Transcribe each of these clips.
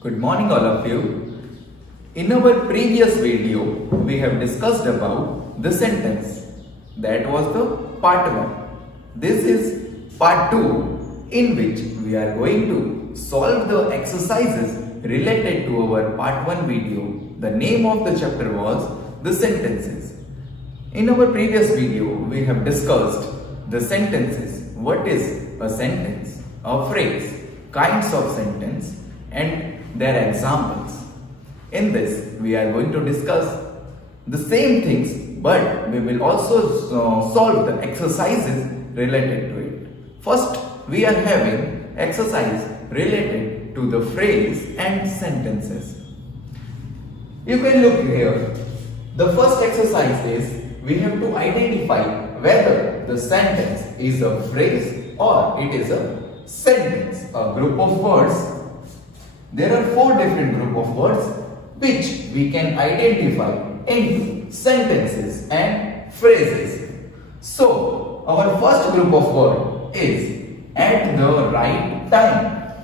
Good morning all of you. In our previous video, we have discussed about the sentence. That was the part 1. This is part 2 in which we are going to solve the exercises related to our part 1 video. The name of the chapter was the sentences. In our previous video, we have discussed the sentences. What is a sentence, a phrase, kinds of sentence and their examples. In this, we are going to discuss the same things, but we will also solve the exercises related to it. First, we are having exercise related to the phrase and sentences. You can look here. The first exercise is we have to identify whether the sentence is a phrase or it is a sentence, a group of words. There are 4 different group of words which we can identify into sentences and phrases. So, our first group of word is at the right time.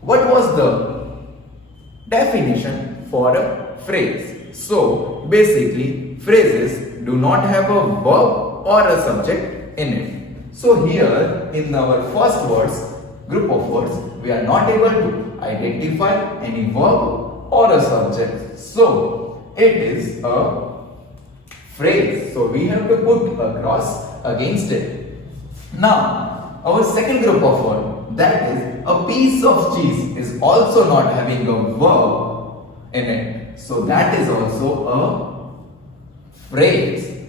What was the definition for a phrase? So, basically, phrases do not have a verb or a subject in it. So, here in our first group of words, we are not able to identify any verb or a subject. So, it is a phrase. So, we have to put a cross against it. Now, our second group of word, that is a piece of cheese, is also not having a verb in it. So, that is also a phrase.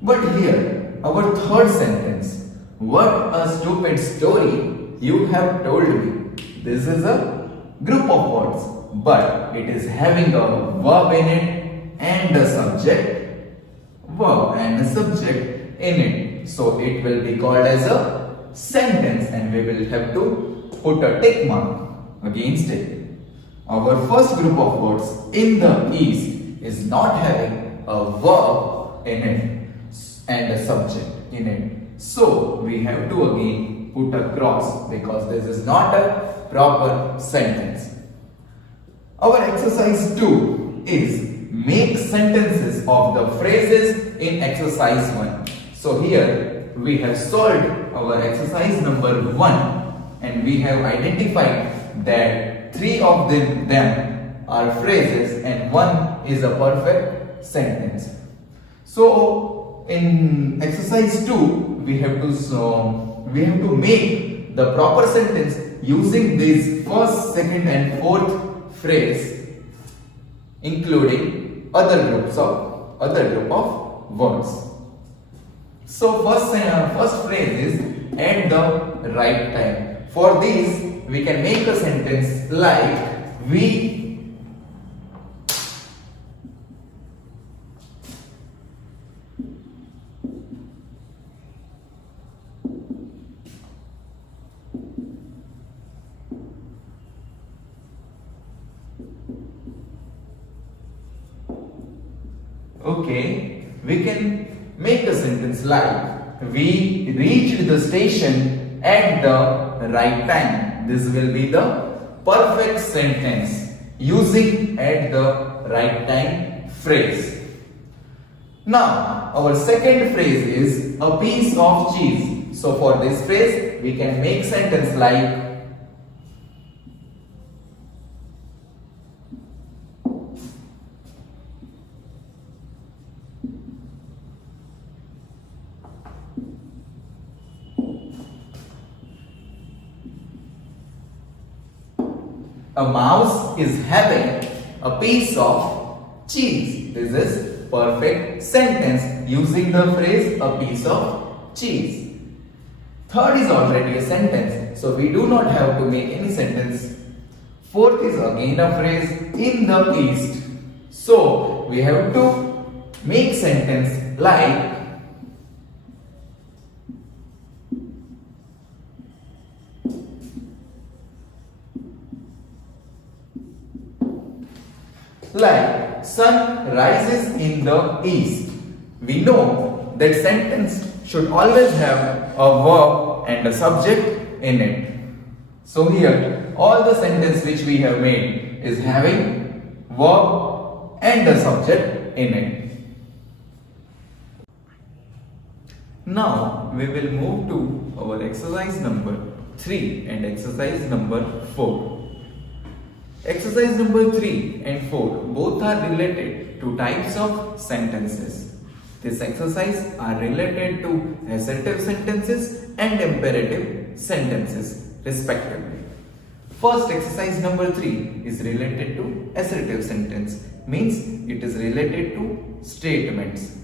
But here, our third sentence, what a stupid story you have told me. This is a group of words, but it is having a verb in it and a subject, verb and a subject in it. So it will be called as a sentence and we will have to put a tick mark against it. Our first group of words in the East is not having a verb in it and a subject in it. So we have to again put a cross because this is not a proper sentence. Our exercise 2 is make sentences of the phrases in exercise 1. So here we have solved our exercise number 1 and we have identified that 3 of them are phrases and 1 is a perfect sentence. So in exercise 2 we have to make the proper sentence using this first, second and fourth phrase, including other group of words. So first phrase is at the right time. For this we can make a sentence like we we can make a sentence like we reached the station at the right time. This will be the perfect sentence using at the right time phrase. Now, our second phrase is a piece of cheese. So for this phrase, we can make sentence like a mouse is having a piece of cheese. This is perfect sentence using the phrase a piece of cheese. Third is already a sentence, so we do not have to make any sentence. Fourth is again a phrase in the East. So we have to make sentence like sun rises in the east. We know that sentence should always have a verb and a subject in it. So here all the sentence which we have made is having verb and the subject in it. Now we will move to our exercise number 3 and exercise number 4. Exercise number 3 and 4 both are related to types of sentences. This exercise are related to assertive sentences and imperative sentences respectively. First, exercise number 3 is related to assertive sentence, means it is related to statements.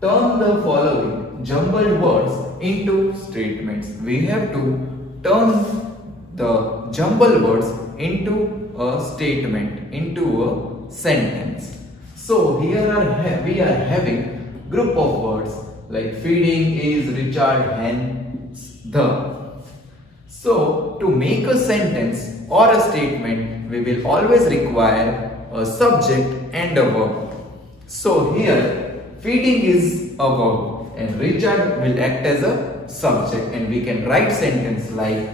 Turn the following jumbled words into statements. We have to turn the jumbled words into a statement, into a sentence. So here we are having group of words like feeding is Richard hence the. So to make a sentence or a statement, we will always require a subject and a verb. So here feeding is a verb and Richard will act as a subject, and we can write sentence like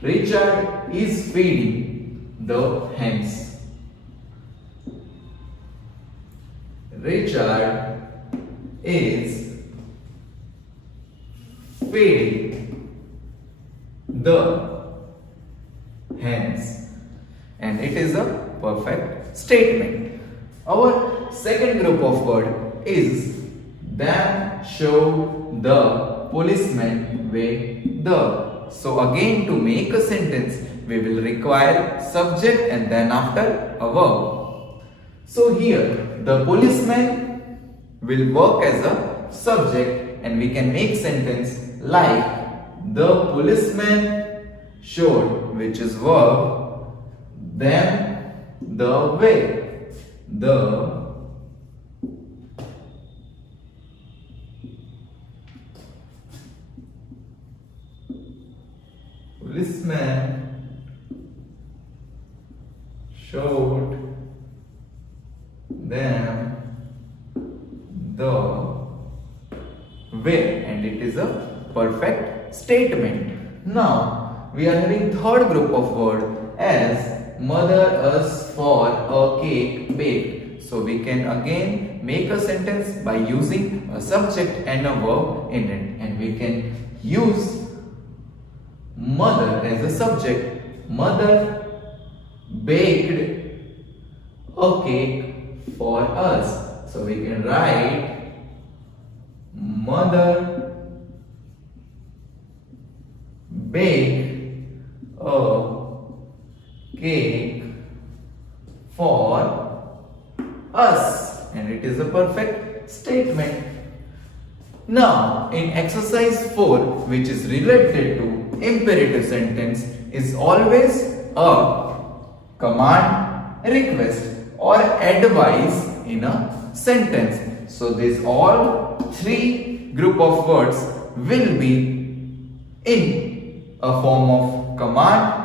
Richard is feeding the hens. Richard is feeding the hens, and it is a perfect statement. Our second group of word is them show the policeman way the. So again, to make a sentence we will require subject and then after a verb. So here the policeman will work as a subject and we can make sentence like the policeman showed, which is verb, them the way. The policeman showed them the way, and it is a perfect statement. Now we are having third group of word as mother us for a cake baked. So we can again make a sentence by using a subject and a verb in it, and we can use mother as a subject. Mother baked a cake for us. So we can write mother baked a cake for us, and it is a perfect statement. Now in exercise 4, which is related to imperative sentence, is always a command, request or advice in a sentence. So these all three group of words will be in a form of command,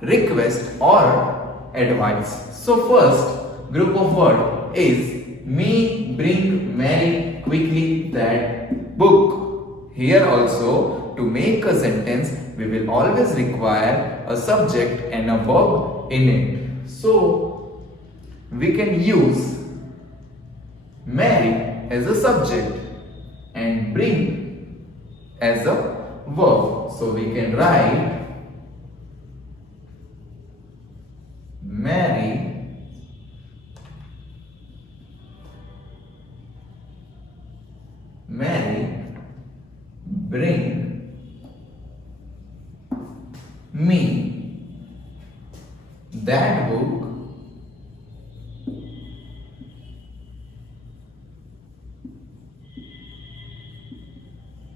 request or advice. So first group of word is me bring Mary quickly that book. Here also, to make a sentence we will always require a subject and a verb in it. So we can use Mary as a subject and bring as a verb. So we can write Mary bring me that book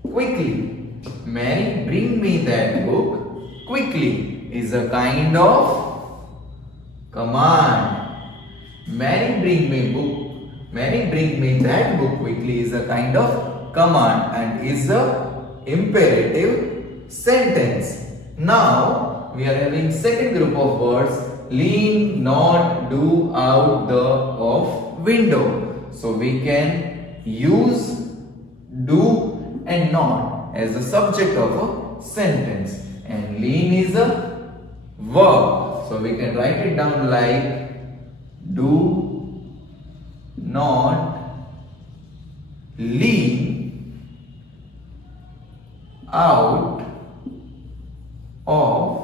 quickly. Mary bring me that book quickly is a kind of command. Mary bring me that book quickly is a kind of command and is a imperative sentence. Now we are having second group of words, lean, not, do, out, the, of, window. So we can use do and not as a subject of a sentence, and lean is a verb. So we can write it down like do not lean out of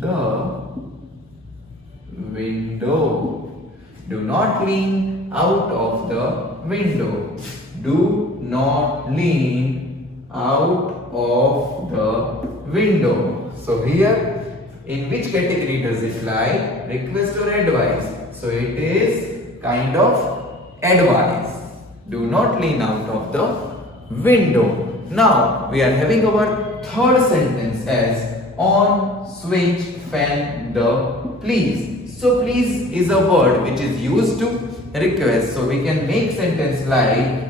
the window. Do not lean out of the window. Do not lean out of the window. So here, in which category does it lie? Request or advice? So it is kind of advice. Do not lean out of the window. Now we are having our third sentence as on, switch, fan, the, please. So please is a word which is used to request. So we can make sentence like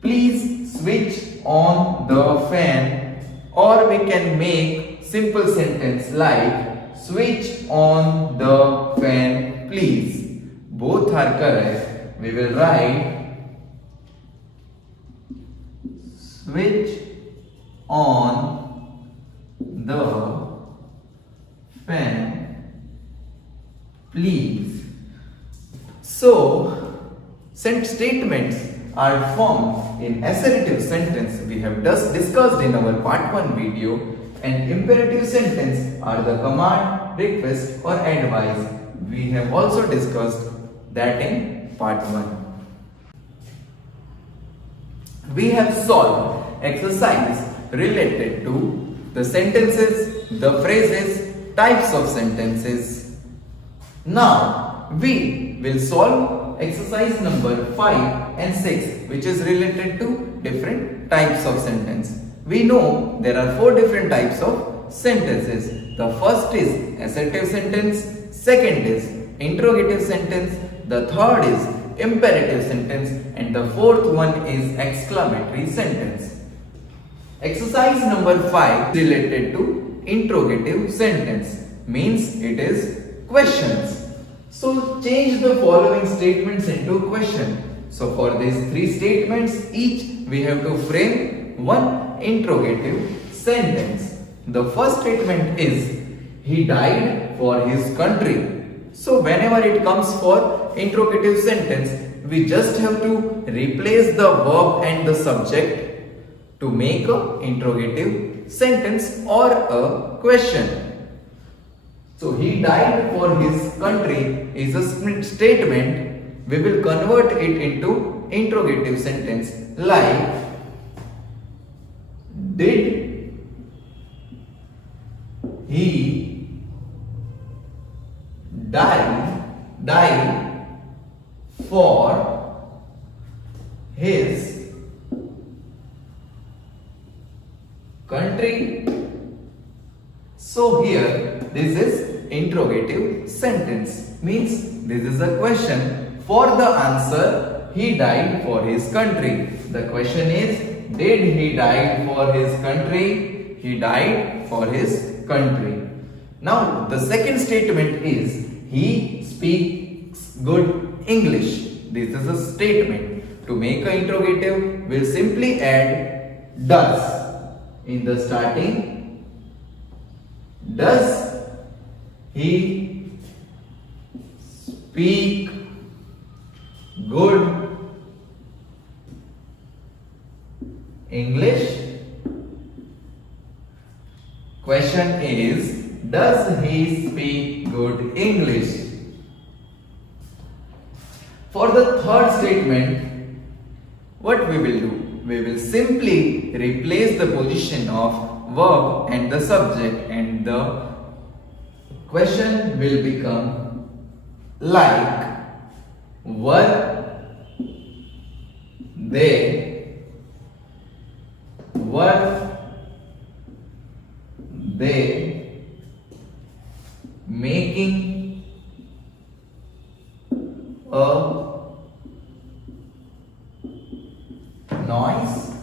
please switch on the fan, or we can make simple sentence like switch on the fan please. Both are correct. We will write switch on the fan please. So statements are formed in assertive sentence we have just discussed in our part 1 video, and imperative sentence are the command, request or advice. We have also discussed that in part 1. We have solved exercise related to the sentences, the phrases, types of sentences. Now we will solve exercise number 5 and 6, which is related to different types of sentence. We know there are 4 different types of sentences. The first is assertive sentence, second is interrogative sentence, the third is imperative sentence, and the fourth one is exclamatory sentence. Exercise number 5 related to interrogative sentence, means it is questions. So change the following statements into question. So for these 3 statements each, we have to frame one interrogative sentence. The first statement is he died for his country. So whenever it comes for interrogative sentence, we just have to replace the verb and the subject to make a interrogative sentence or a question. So he died for his country is a statement. We will convert it into interrogative sentence like did he die for his country? So here this is interrogative sentence, means this is a question. For the answer, he died for his country. The question is, did he die for his country? He died for his country. Now the second statement is he speaks good English. This is a statement. To make an interrogative, we'll simply add does in the starting. Does he speak good English? Question is, does he speak good English? For the third statement, what we will do? We will simply replace the position of verb and the subject, and the question will become like were they making a noise?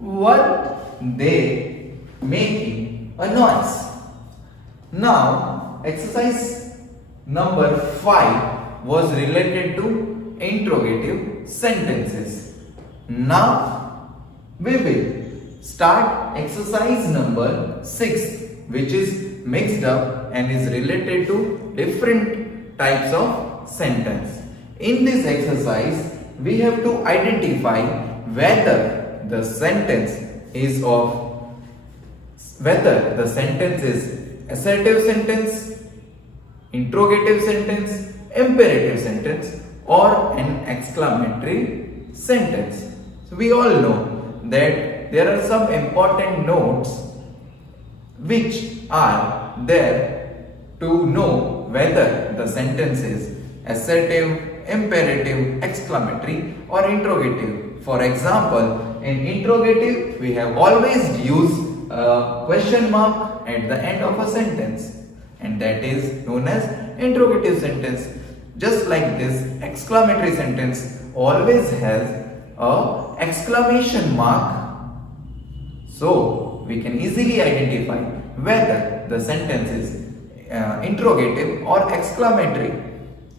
Were they making a noise? Now exercise number 5 was related to interrogative sentences. Now we will start exercise number 6, which is mixed up and is related to different types of sentence. In this exercise, we have to identify whether the sentence is assertive sentence, interrogative sentence, imperative sentence, or an exclamatory sentence. So we all know that there are some important notes which are there to know whether the sentence is assertive, imperative, exclamatory, or interrogative. For example, in interrogative, we have always used a question mark at the end of a sentence, and that is known as interrogative sentence. Just like this, exclamatory sentence always has a exclamation mark, so we can easily identify whether the sentence is interrogative or exclamatory.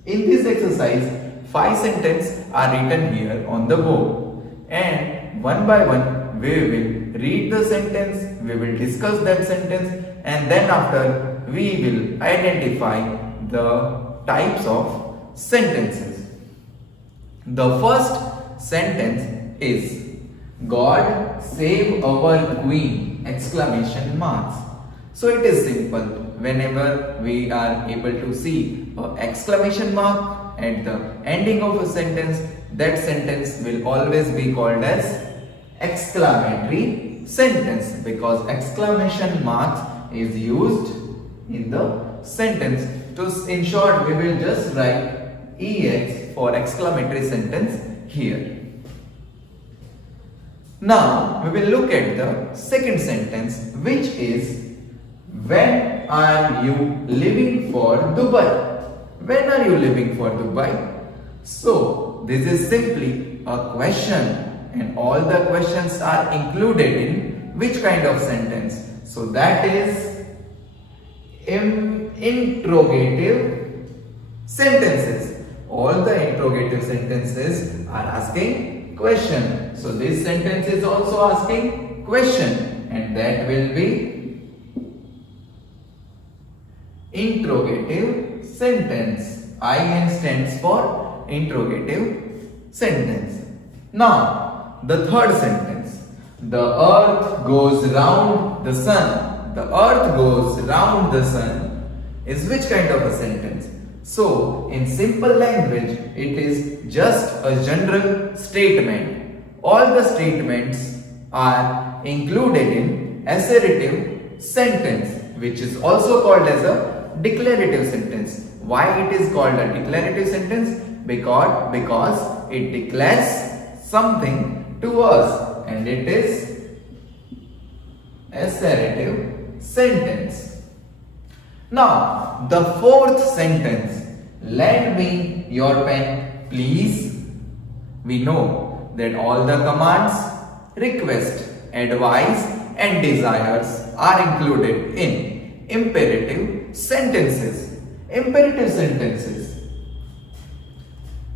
In this exercise, 5 sentences are written here on the board, and one by one we will read the sentence, we will discuss that sentence, and then after we will identify the types of sentences. The first sentence is God save our queen! Exclamation marks. So it is simple. Whenever we are able to see an exclamation mark at the ending of a sentence, that sentence will always be called as exclamatory sentence, because exclamation mark is used in the sentence. In short, we will just write EX for exclamatory sentence here. Now we will look at the second sentence, which is when are you leaving for Dubai? When are you leaving for Dubai? So this is simply a question, and all the questions are included in which kind of sentence? So that is interrogative sentences. All the interrogative sentences are asking question. So this sentence is also asking question, and that will be interrogative sentence. IN stands for interrogative sentence. Now the third sentence, the earth goes round the sun. The earth goes round the sun is which kind of a sentence? So in simple language, it is just a general statement. All the statements are included in assertive sentence, which is also called as a declarative sentence. Why it is called a declarative sentence? Because it declares something to us, and it is assertive sentence. Now the fourth sentence, lend me your pen please. We know that all the commands, request, advice and desires are included in imperative sentences. Imperative sentences.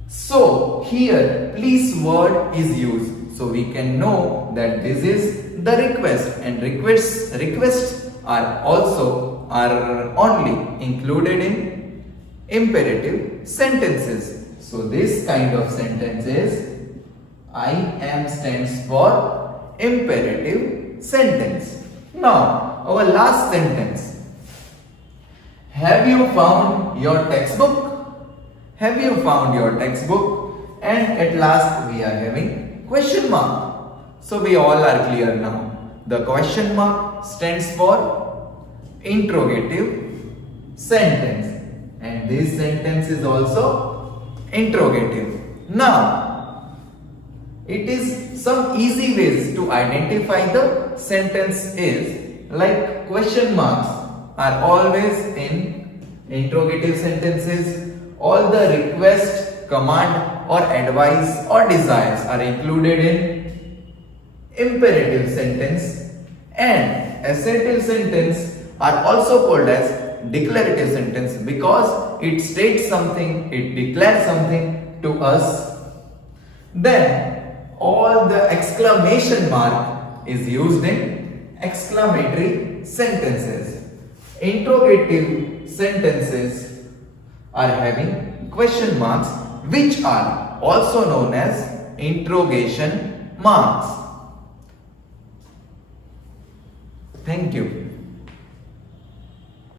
So here please word is used, so we can know that this is the request, and requests are only included in imperative sentences. So this kind of sentence is IM stands for imperative sentence. Now our last sentence, have you found your textbook? Have you found your textbook? And at last we are having question mark. So we all are clear now. The question mark stands for interrogative sentence, and this sentence is also interrogative. Now it is some easy ways to identify the sentence is like question marks are always in interrogative sentences. All the request, command or advice or desires are included in imperative sentence, and assertive sentence are also called as declarative sentence because it states something, it declares something to us. Then all the exclamation mark is used in exclamatory sentences. Interrogative sentences are having question marks, which are also known as interrogation marks. Thank you.